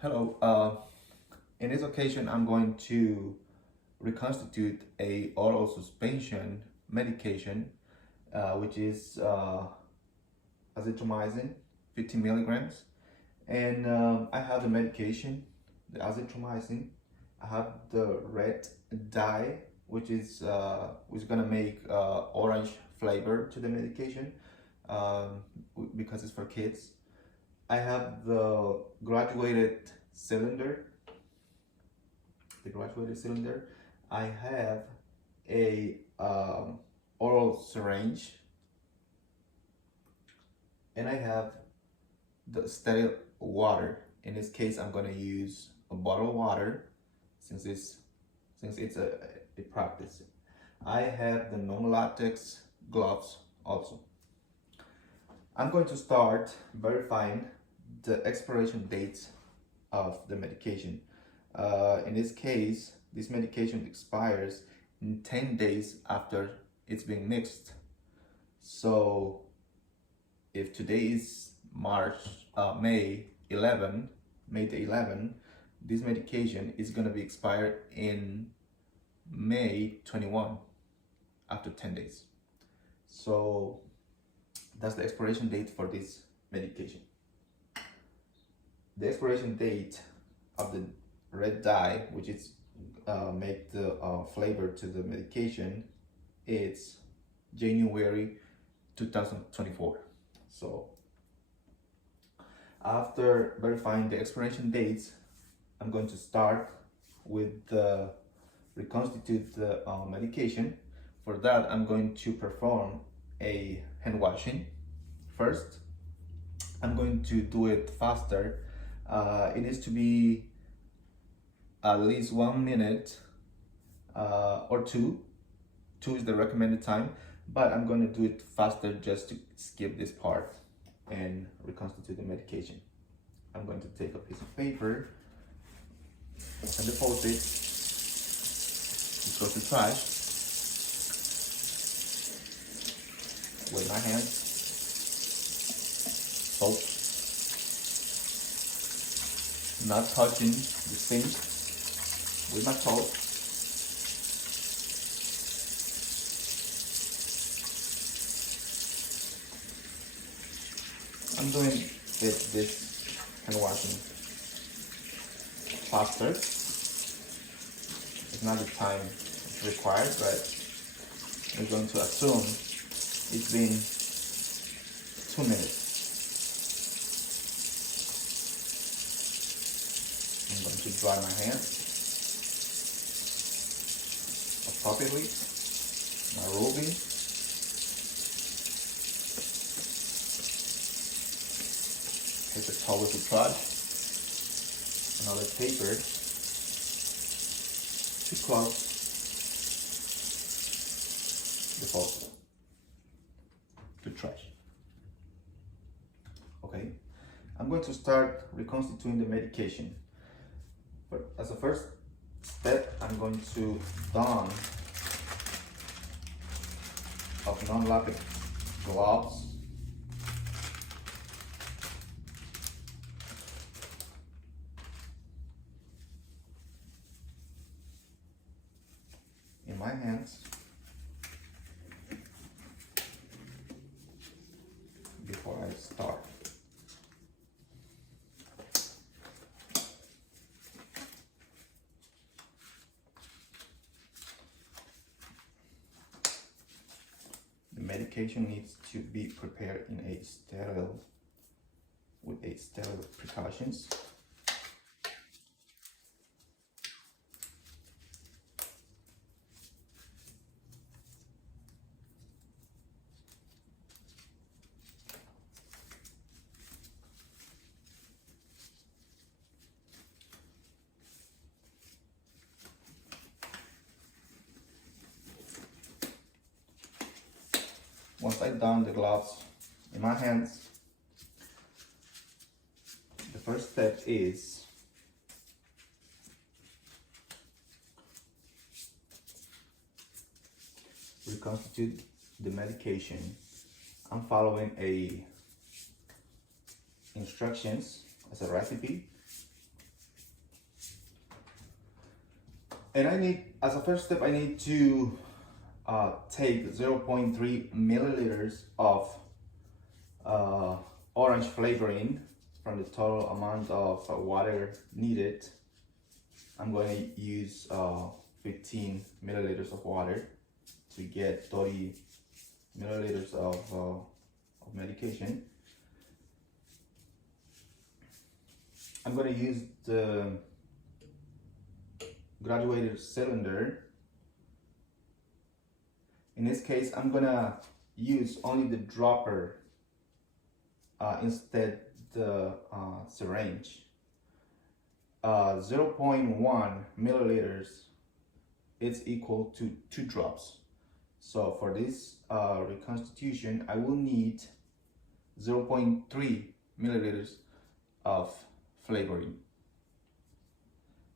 Hello. In this occasion, I'm going to reconstitute a oral suspension medication, which is azithromycin, 50 milligrams. And I have the medication, the azithromycin. I have the red dye, which is gonna make orange flavor to the medication, because it's for kids. I have cylinder, the graduated cylinder. I have a oral syringe, and I have the sterile water. In this case, I'm gonna use a bottle of water since it's a practice. I have the non-latex gloves also. I'm going to start verifying the expiration dates of the medication. In this case, this medication expires in 10 days after it's being mixed. So if today is May the 11th, this medication is going to be expired in May 21 after 10 days. So that's the expiration date for this medication. The expiration date of the red dye, which is make the flavor to the medication, it's January 2024. So after verifying the expiration dates, I'm going to start with the reconstitute the medication. For that, I'm going to perform a hand washing. First, I'm going to do it faster. It needs to be at least 1 minute or two. 2 is the recommended time, but I'm going to do it faster just to skip this part and reconstitute the medication. I'm going to take a piece of paper and deposit it. It goes to trash with my hands, soap, not touching the sink with my toe. I'm doing this hand washing faster. It's not the time required, but we're going to assume it's been 2 minutes. I'm going to dry my hands appropriately, not rubbing. Take the towel to trash, another paper to close the bottle to trash. Okay, I'm going to start reconstituting the medication. But as a first step, I'm going to don of non-latex gloves. In my hands before I start. The medication needs to be prepared in a sterile, with a sterile precautions. Once I don the gloves in my hands, the first step is reconstitute the medication. I'm following instructions as a recipe. And I need, as a first step, I need to take 0.3 milliliters of orange flavoring from the total amount of water needed. I'm going to use 15 milliliters of water to get 30 milliliters of medication. I'm going to use the graduated cylinder. In this case, I'm going to use only the dropper instead the syringe. 0.1 milliliters is equal to 2 drops. So for this reconstitution, I will need 0.3 milliliters of flavoring.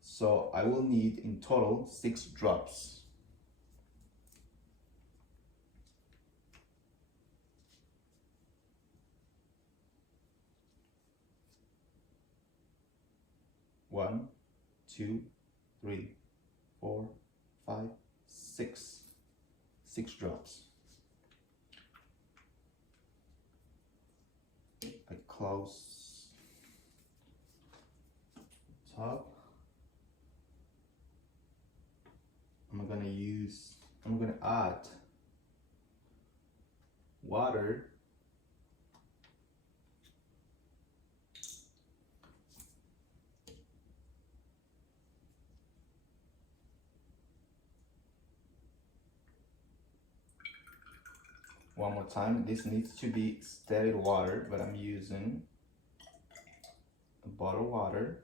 So I will need in total 6 drops. One, 2, 3, 4, 5, 6. 6 drops. I close the top. I'm gonna add water. One more time, this needs to be steady water, but I'm using bottled water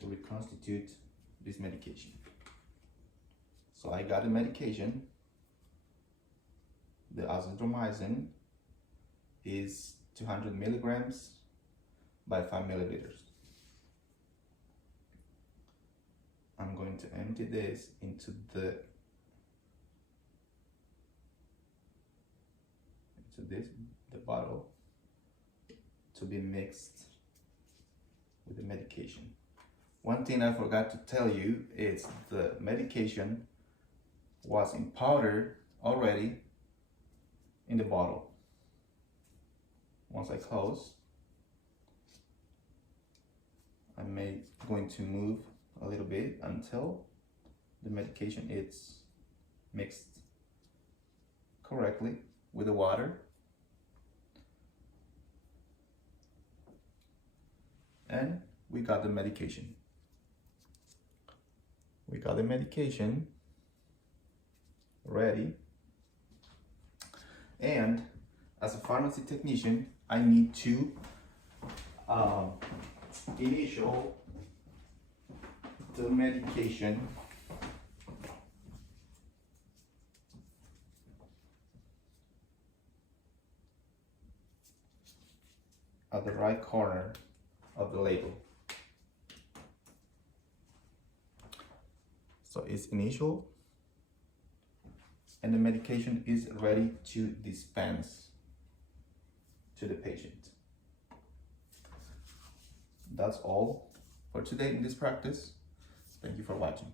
to reconstitute this medication. So I got the medication. The azithromycin is 200 milligrams by 5 milliliters. I'm going to empty this into the bottle to be mixed with the medication. One thing I forgot to tell you is the medication was in powder already in the bottle. Once I close, I'm going to move a little bit until the medication is mixed correctly with the water. And we got the medication. We got the medication ready. And as a pharmacy technician, I need to initial the medication at the right corner of the label. So it's initial and the medication is ready to dispense to the patient. That's all for today in this practice. Thank you for watching.